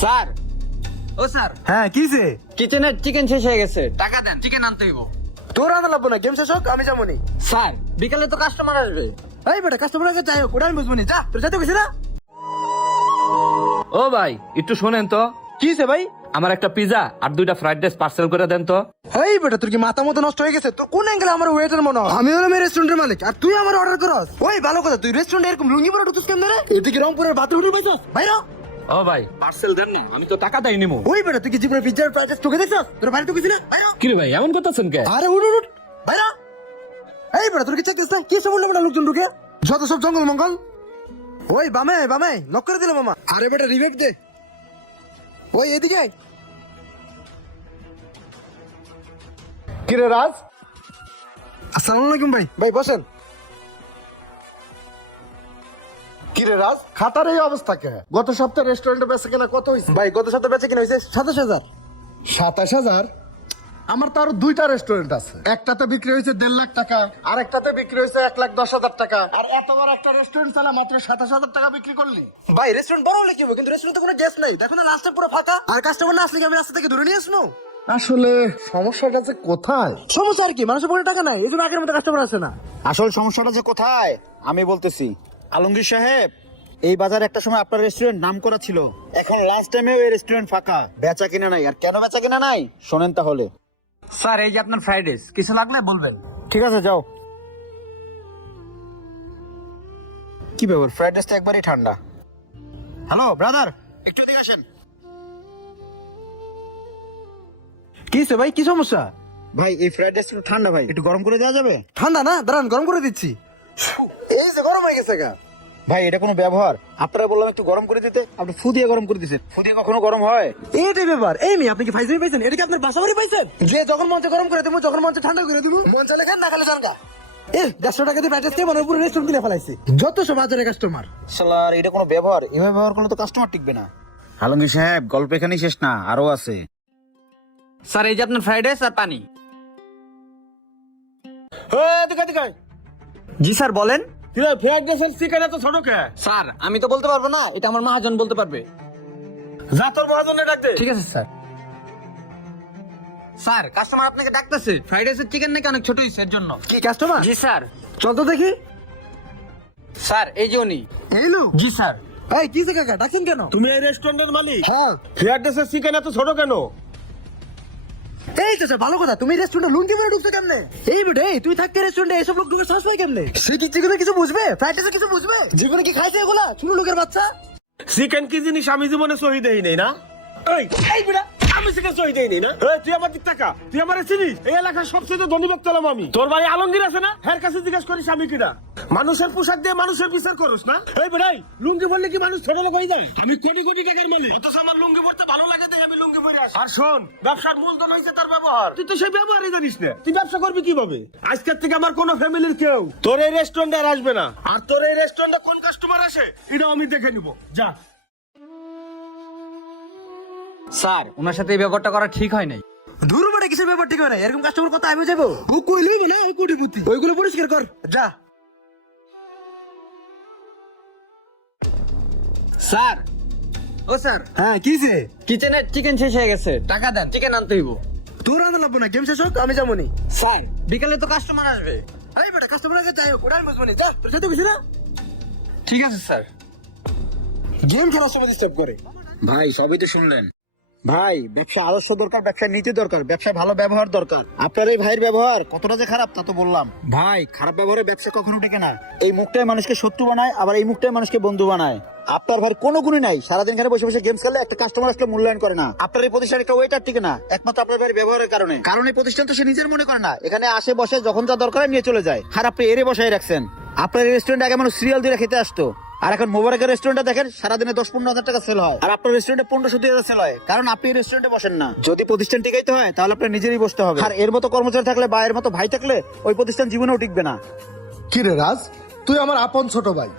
Sir, ও sir, হ্যাঁ কিছে? কিচেনের চিকেন শেষ হয়ে গেছে, টাকা দেন, চিকেন আনতে হইব। তোর আনা লাগবো না, গেম শেষ হোক আমি যাবো নি। স্যার, বিকালে তো কাস্টমার আসবে। এই বেটা কাস্টমার আগে যাই হোক, ওটা আমি বুঝবো নি। যা, তোর সাথে গেছি না। ও ভাই একটু শোনেন তো, কিছে ভাই? আমার একটা পিজা আর 2টা ফ্রাইড রাইস পার্সেল করে দেন তো। এই বেটা তোর কি মাথা মতো নষ্ট হয়ে গেছে? তো কোন অ্যাঙ্গেলে আমার ওয়েটার মনে হয়? আমি হলাম এই রেস্টুরেন্টের মালিক আর তুই আমার অর্ডার করস। ওই ভালো কথা, তুই রেস্টুরেন্টে এরকম লুঙ্গি পরে ঢুকছিস কেন রে? এটা কি রংপুরের বাথরুমে পাইছস? বাইরে হ। ও ভাই পার্সেল দেন না, আমি তো টাকা দেই নিমু। ওই বেটা তুই কি জীবনে পিজ্জার প্রাইস তোকে দেখছস? তোর বাইরে ঢুকেছিস না? বাইরে হ। কি রে ভাই এমন করতেছেন কে? আরে উঠ উঠ উঠ, বাইরে হ। এই বেটা তোর কি চেক দিস না? কি সব বললে বেটা লোকজন ঢুকে? যত সব জঙ্গল মঙ্গল। ওই বামে বামে নক করে দিল মামা। আরে বেটা রিবেট দে। ওই এদিকে আয়। কিরে রাজ, আসসালামু আলাইকুম ভাই। ভাই বসেন। কিরে রাজ, খাতার এই অবস্থা কে? গত সপ্তাহে রেস্টুরেন্টে বেচে কেনা কত হয়েছে? ভাই গত সপ্তাহে বেচে কিনা হয়েছে 27,000। 27,000? আমার তো আরো 2টা রেস্টুরেন্ট আছে, একটাতে বিক্রি হয়েছে 1.5 লাখ টাকা, আর একটাতে বিক্রি হয়েছে 1,10,000 টাকা। আর এত বড় একটা রেস্টুরেন্ট চালা মাত্র 27,000 টাকা বিক্রি করলি? ভাই রেস্টুরেন্ট বড় হলে কি হবে, কিন্তু রেস্টুরেন্টে কোনো গেস্ট নাই। দেখো না লাস্টে পুরো ফাঁকা। আর কাস্টমার না আসলে কি আমি রাস্তা থেকে ধরে নিয়ে আসবো? আসলে সমস্যাটা যে কোথায়? সমস্যা আর কি, মানুষের পকেটে টাকা নাই, এই জন্য আগের মতো কাস্টমার আসে না। আসল সমস্যাটা যে কোথায় আমি বলতেছি। আলমগীর সাহেব, এই বাজারে একটা সময় আপনার রেস্টুরেন্ট নাম করা ছিল, এখন লাস্ট টাইমে ওই রেস্টুরেন্ট ফাঁকা, বেচা কিনা নাই। আর কেন বেচা কিনা নাই শোনেন তাহলে। স্যার, এই যে আপনার ফ্রাইড রাইস, কিছু লাগলে বলবেন। ঠিক আছে যাও। কি ব্যাপার, ফ্রাইড রাইসটা একবারই ঠান্ডা। হ্যালো ব্রাদার, একটু এদিকে আসেন। কি হয়েছে ভাই, কি সমস্যা? ভাই এই ফ্রাইড রাইসটা ঠান্ডা, ভাই একটু গরম করে দেওয়া যাবে? ঠান্ডা না, দাঁড়ান গরম করে দিচ্ছি। এই যে গরম হয়ে গেছে গা। ভাই এটা কোনো ব্যবহার? আপনারা বললাম একটু গরম করে দিতে, আপনি ফু দিয়ে গরম করে দিচ্ছেন। ফু দিয়ে কখনো গরম হয়? এইটাই ব্যাপার। এই মেয়ে আপনি কি ফাইজলামি পাইছেন? এটা কি আপনার বাসা বাড়ি পাইছেন? যে যখন মঞ্চে গরম করে দেবো, যখন মঞ্চে ঠান্ডা করে দেবো, মন চাইলে খান, না খেলে জানগা। 150 টাকা দিয়ে ব্যাটাস দিয়ে মনে পুরো রেস্টুরেন্ট কিনে ফেলাইছে। যত সব বাজারে কাস্টমার। শালার এটা কোনো ব্যবহার? এভাবে ব্যবহার করলে তো কাস্টমার টিকবে না। আলমগীর সাহেব, গল্প এখানেই শেষ না, আরো আছে। স্যার, এই যে আপনার ফ্রাইড রাইস আর পানি। জি স্যার, বলেন। কিরে ফ্রাইড রাইস আর চিকেন এত ছোট কে? স্যার, আমি তো বলতে পারবো না, এটা আমার মহাজন বলতে পারবে। যা তোর মহাজনে ডাক দে। ঠিক আছে স্যার। স্যার, কাস্টমার আপনাকে ডাকতেছে, ফ্রাইড রাইসের চিকেন নাকি অনেক ছোট হয়েছে এর জন্য। কি কাস্টমার? জি স্যার। চল তো দেখি। স্যার, এই যে উনি। এই লোক? জি স্যার। এই কি কাকা ডাকিন কেন? তুমি এই রেস্টুরেন্টের মালিক? হ্যাঁ। ফ্রাইড রাইস আর চিকেন এত ছোট কেন? এই তো স্যার, ভালো কথা। তুমি রেস্টুরেন্টে লুঙ্গি পরে ঢুকছো কেমনে? এই বেটা, এই তুই থাকতে রেস্টুরেন্টে এসব লোক ঢুকে সাহস পায় কেমনে? সে কি জীবনে কিছু বুঝবে? ফ্রাইড রাইসে কিছু বুঝবে? জীবনে কি খাইছে এগুলা? ছোট লোকের বাচ্চা। চিকেন কি জিনিস আমি জীবনে সহি দেই নাই না? এই বেটা, আমি চিকেন সহি দেই নাই না? তুই আমার দিক টাকা, তুই আমারে চিনিস? এই এলাকার সবচেয়ে ধনী ব্যক্তি হলাম আমি। তোর ভাই আলমগীর আছে না, এর কাছে জিজ্ঞেস করিস আমি কিনা। মানুষের পোশাক দিয়ে মানুষের বিচার করস না? এই বেটাই, লুঙ্গি পরলে কি মানুষ ছোট লোক হয়ে যায়? আমি কোটি কোটি টাকার মালিক, অথচ আমার লুঙ্গি পরতে ভালো লাগে দেখে আমি লুঙ্গি পরে আসি। আর শোন, ব্যবসার মূলধন হইছে তার ব্যবহার। তুই তো সেই ব্যবহারই জানিস না, তুই ব্যবসা করবি কিভাবে? আজকের থেকে আমার কোনো ফ্যামিলির কেউ তোর এই রেস্টুরেন্টে আর আসবে না। আর তোর এই রেস্টুরেন্টে কোন কাস্টমার আসে এটাও আমি দেখে নিব। যা। স্যার, ওনার সাথে এই ব্যাপারটা করা ঠিক হয় নাই। দূর বেটা, কিসের ব্যাপার ঠিক হয় না? এরকম কাস্টমার কথা আমি যাবো? ও কইলেই না, ওই কোটিপতি। ওইগুলো পরিষ্কার কর, যা। স্যার, ও স্যার, হ্যাঁ কিছে? কিচেনের চিকেন শেষ হয়ে গেছে, টাকা দেন, চিকেন আনতে হইব। তোর আনা লাগবো না, গেম শেষ হোক আমি যাবো নি। স্যার, বিকালে তো কাস্টমার আসবে। এই বেটা কাস্টমার আগে যাই হোক, ওটা আমি বুঝবো নি। যা, তোর সাথে গেছি না। ঠিক আছে স্যার। গেম খেলার সময় ডিস্টার্ব করে। ভাই সবই তো শুনলেন। ভাই ব্যবসা আদর্শ দরকার, ব্যবসায় নীতি দরকার, ব্যবসায় ভালো ব্যবহার দরকার। আপনার এই ভাইয়ের ব্যবহার কতটা যে খারাপ তা তো বললাম। ভাই খারাপ ব্যবহারে ব্যবসা কখনো টেকে না। এই মুখটাই মানুষকে শত্রু বানায়, আবার এই মুখটাই মানুষকে বন্ধু বানায়। আপনার ভাইয়ের কোনো গুণই নাই, সারাদিন এখানে বসে বসে গেমস খেলে একটা কাস্টমার আসলে মূল্যায়ন করে না। আপনার এই প্রতিষ্ঠান একটা ওয়েটার টিকে না একমাত্র আপনার ভাইয়ের ব্যবহারের কারণে। কারণ এই প্রতিষ্ঠান তো সে নিজের মনে করে না, এখানে আসে বসে যখন যা দরকার নিয়ে চলে যায়। আর আপনি এরে বসায় রাখছেন। আপনার এই রেস্টুরেন্টে আগে মানুষ সিরিয়াল দিয়ে খেতে আসতো, আর এখন মোবারকের রেস্টুরেন্টে দেখেন সারাদিনে 10-15 হাজার টাকা সেল হয়, আর আপনার রেস্টুরেন্টে 15-20 হাজার সেল হয়। কারণ আপনি রেস্টুরেন্টে বসেন না। যদি প্রতিষ্ঠান টিকাইতে হয় তাহলে আপনার নিজেরই বসতে হবে। আর এর মতো কর্মচারী থাকলে বা এর মতো ভাই থাকলে ওই প্রতিষ্ঠান জীবনেও টিকবে না। কিরে রাজ, তুই আমার আপন ছোট ভাই,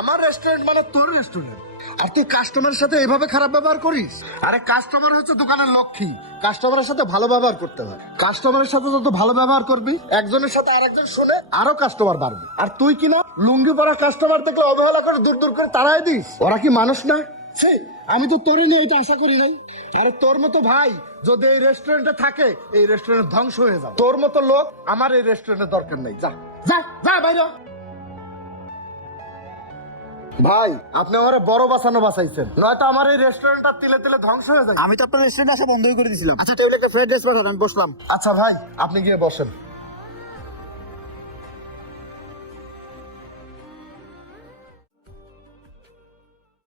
আমার রেস্টুরেন্ট মানে তোর রেস্টুরেন্ট, আর তুই কাস্টমারের সাথে এভাবে খারাপ ব্যবহার করিস? আরে কাস্টমার হচ্ছে দোকানের লক্ষ্মী, কাস্টমারের সাথে ভালো ব্যবহার করতে হয়। কাস্টমারের সাথে যত ভালো ব্যবহার করবি, একজনের সাথে আরেকজন শুনে আরো কাস্টমার বাড়বে। আর তুই কিনা লুঙ্গি পরা কাস্টমার দেখলে অবহেলা করে দূর দূর করে তাড়াই দিস। ওরা কি মানুষ না? ছি, আমি তো তোর নিয়ে এটা আশা করি নাই। আরে তোর মতো ভাই যদি এই রেস্টুরেন্টে থাকে, এই রেস্টুরেন্ট ধ্বংস হয়ে যাবে। তোর মতো লোক আমার এই রেস্টুরেন্টের দরকার নাই। যা যা যা বাইরে। ভাই আপনি আমার বড় বাঁচাইছেন, নয়তো আমার এই রেস্টুরেন্টটা তিলে তিলে ধ্বংস হয়ে যায়। আমি তো আপনার রেস্টুরেন্ট আসা বন্ধই করে দিয়েছিলাম। আচ্ছা টেবিলে একটা ফ্রাইড রাইস পাঠান, আমি বসলাম। আচ্ছা ভাই, আপনি গিয়ে বসেন।